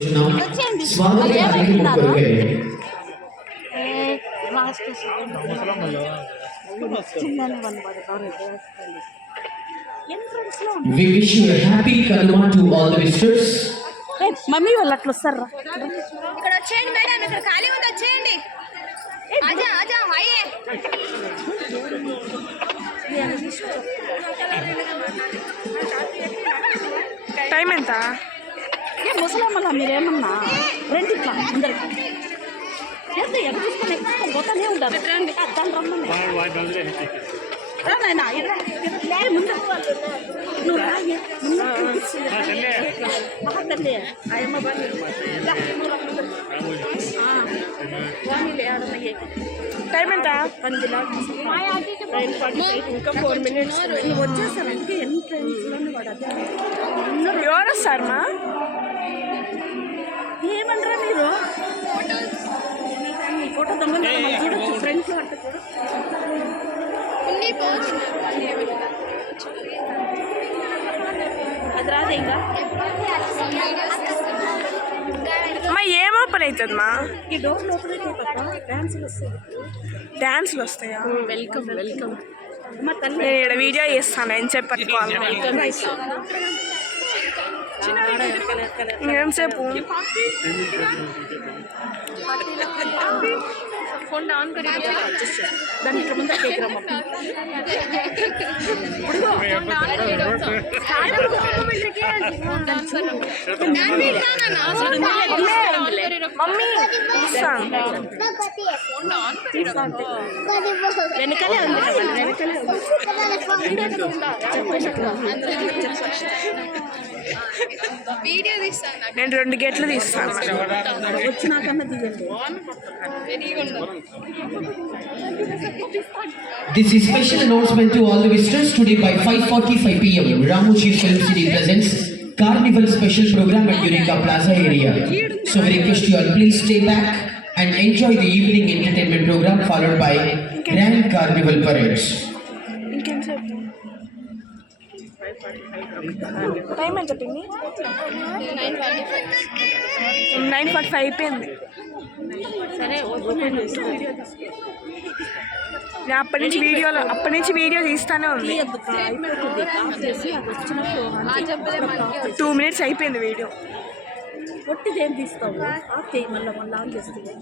స్వాగత కార్యక్రమం కొరకై we wish you a happy Kanuma to all the visitors. Mummy వాళ్ళు అట్లా వస్తారా ఇక్కడ వచ్చేయండి మేడం, ఇక్కడ ఖాళీ ఉంది, వచ్చేయండి. ఆజా ఆజా ఆయే. టైం ఎంత? ముసలమ్మల మీరేమన్నా రండి ఇట్లా అందరికి ఎంత ఎక్కడ తీసుకొని ఎక్కువ పోతానే ఉంటారు. దాన్ని రమ్మని రానాయన ముందు నువ్వు రాయి తల్లి ఆయమ్మ టైం ఎంత? 9:45 ఇంకా 4 minutes. నువ్వు వచ్చేసారు అందుకే ఎన్ని ట్రైన్స్లోనే పడదు. ఎవరు వస్తారు మా? ఏమనరా మీరు? ఫోటో దొంగ చూడొచ్చు ఫ్రెండ్స్ అంటే అది రాదే ఇంకా అమ్మా. ఏం ఓపెన్ అవుతుంది మా? ఈ డోర్ ఓపెన్ అయితే డ్యాన్స్లు వస్తాయా? Welcome welcome. నేను ఇక్కడ వీడియో చేస్తాను ఏం చెప్పి పట్టుకోవాలి. ఎంతసేపు फोन ऑन करिए दानी इट्ला ముందర కేకరమ్మ మమ్మీ వెనకాలే ఉంది వీడియో తీస్తాను. నేను 2 గేట్లు తీస్తాను. వచ్చినాకన్నా తీయండి. This is special announcement to all the visitors. Today by 5:45 p.m. Ramoji Film City presents Carnival special program at Eureka Plaza area. So we request you all please stay back and enjoy the evening entertainment program followed by Grand Carnival parades. Time ఎంత చెప్పింది? 9:45 అయిపోయింది. సరే నేను అప్పటి నుంచి video తీస్తానే ఉంది. 2 minutes అయిపోయింది video. ఒట్టిదేం తీస్తావు? ఆఫ్ చేయి, మళ్ళీ ఆన్ చేస్తుంది.